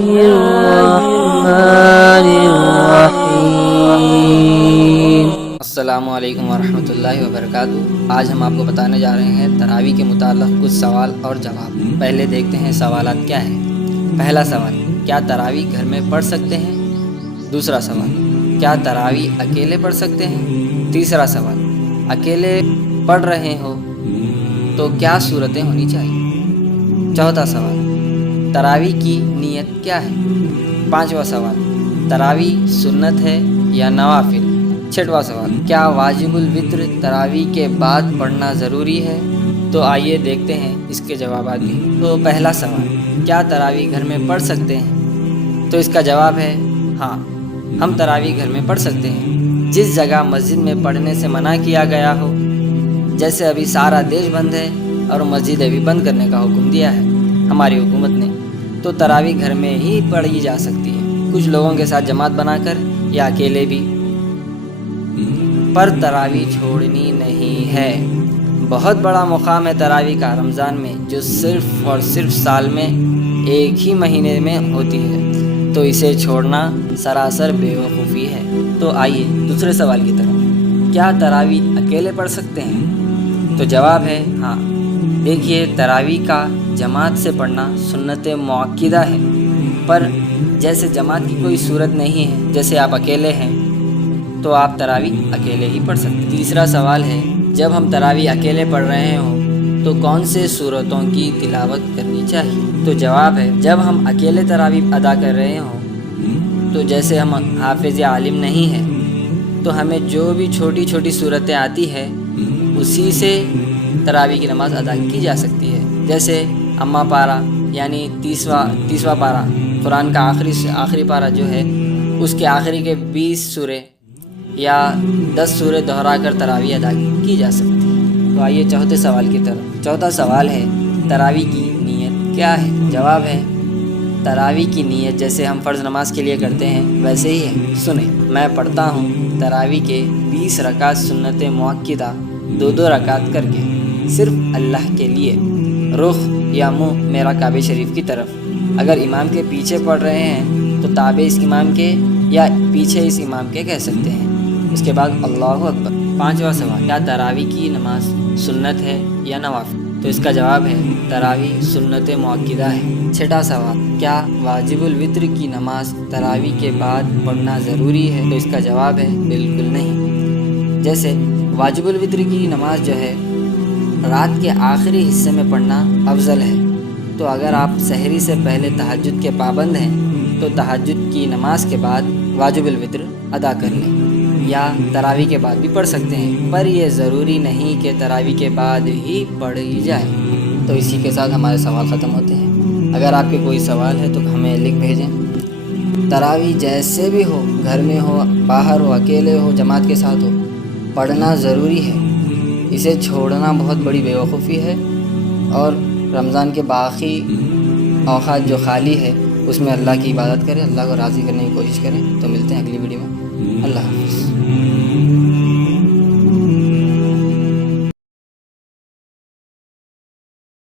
الله الرحمن الرحیم۔ السلام علیکم ورحمۃ اللہ وبرکاتہ۔ آج ہم آپ کو بتانے جا رہے ہیں تراویح کے متعلق کچھ سوال اور جواب۔ پہلے دیکھتے ہیں سوالات کیا ہیں۔ پہلا سوال، کیا تراویح گھر میں پڑھ سکتے ہیں؟ دوسرا سوال، کیا تراویح اکیلے پڑھ سکتے ہیں؟ تیسرا سوال، اکیلے پڑھ رہے ہو تو کیا صورتیں ہونی چاہیے؟ چوتھا سوال، تراویح کی نیت کیا ہے؟ پانچواں سوال، تراویح سنت ہے یا نوافل؟ چھٹواں سوال، کیا واجب الوتر تراویح کے بعد پڑھنا ضروری ہے؟ تو آئیے دیکھتے ہیں اس کے جوابات بھی۔ تو پہلا سوال، کیا تراویح گھر میں پڑھ سکتے ہیں؟ تو اس کا جواب ہے ہاں، ہم تراویح گھر میں پڑھ سکتے ہیں۔ جس جگہ مسجد میں پڑھنے سے منع کیا گیا ہو، جیسے ابھی سارا دیش بند ہے اور مسجد ابھی بند کرنے کا حکم دیا ہے ہماری حکومت نے، تو تراویح گھر میں ہی پڑھی جا سکتی ہے، کچھ لوگوں کے ساتھ جماعت بنا کر یا اکیلے بھی، پر تراویح چھوڑنی نہیں ہے۔ بہت بڑا مقام ہے تراویح کا رمضان میں، جو صرف اور صرف سال میں ایک ہی مہینے میں ہوتی ہے، تو اسے چھوڑنا سراسر بے وقوفی ہے۔ تو آئیے دوسرے سوال کی طرف، کیا تراویح اکیلے پڑھ سکتے ہیں؟ تو جواب ہے ہاں۔ دیکھیے، تراویح کا جماعت سے پڑھنا سنت مؤکدہ ہے، پر جیسے جماعت کی کوئی صورت نہیں ہے، جیسے آپ اکیلے ہیں تو آپ تراویح اکیلے ہی پڑھ سکتے ہیں۔ تیسرا سوال ہے، جب ہم تراویح اکیلے پڑھ رہے ہوں تو کون سے سورتوں کی تلاوت کرنی چاہیے؟ تو جواب ہے، جب ہم اکیلے تراویح ادا کر رہے ہوں تو جیسے ہم حافظ یا عالم نہیں ہیں تو ہمیں جو بھی چھوٹی چھوٹی صورتیں آتی ہے اسی سے تراویح کی نماز ادا کی جا سکتی ہے، جیسے اما پارہ یعنی تیسواں پارہ، قرآن کا آخری پارہ جو ہے، اس کے آخری کے 20 سورے یا 10 سورے دہرا کر تراویح ادا کی جا سکتی ہے۔ تو آئیے چوتھے سوال کی طرف۔ چوتھا سوال ہے، تراویح کی نیت کیا ہے؟ جواب ہے، تراویح کی نیت جیسے ہم فرض نماز کے لیے کرتے ہیں ویسے ہی ہے۔ سنیں، میں پڑھتا ہوں تراویح کے 20 رکعت سنت مؤکدہ 2 رکعت کر کے، صرف اللہ کے لیے، رخ یا منہ میرا کعبہ شریف کی طرف۔ اگر امام کے پیچھے پڑھ رہے ہیں تو تابع اس امام کے یا پیچھے اس امام کے کہہ سکتے ہیں۔ اس کے بعد اللہ اکبر۔ پانچواں سوال، کیا تراویح کی نماز سنت ہے یا نوافل؟ تو اس کا جواب ہے، تراویح سنت مؤکدہ ہے۔ چھٹا سوال، کیا واجب الوتر کی نماز تراویح کے بعد پڑھنا ضروری ہے؟ تو اس کا جواب ہے بالکل نہیں۔ جیسے واجب الوتر کی نماز جو ہے رات کے آخری حصے میں پڑھنا افضل ہے، تو اگر آپ سحری سے پہلے تہجد کے پابند ہیں تو تہجد کی نماز کے بعد واجب الوتر ادا کر لیں، یا تراویح کے بعد بھی پڑھ سکتے ہیں، پر یہ ضروری نہیں کہ تراویح کے بعد ہی پڑھی جائے۔ تو اسی کے ساتھ ہمارے سوال ختم ہوتے ہیں۔ اگر آپ کے کوئی سوال ہے تو ہمیں لکھ بھیجیں۔ تراویح جیسے بھی ہو، گھر میں ہو، باہر ہو، اکیلے ہو، جماعت کے ساتھ ہو، پڑھنا ضروری ہے۔ اسے چھوڑنا بہت بڑی بے وقوفی ہے، اور رمضان کے باقی اوقات جو خالی ہے اس میں اللہ کی عبادت کریں، اللہ کو راضی کرنے کی کوشش کریں۔ تو ملتے ہیں اگلی ویڈیو میں۔ اللہ حافظ۔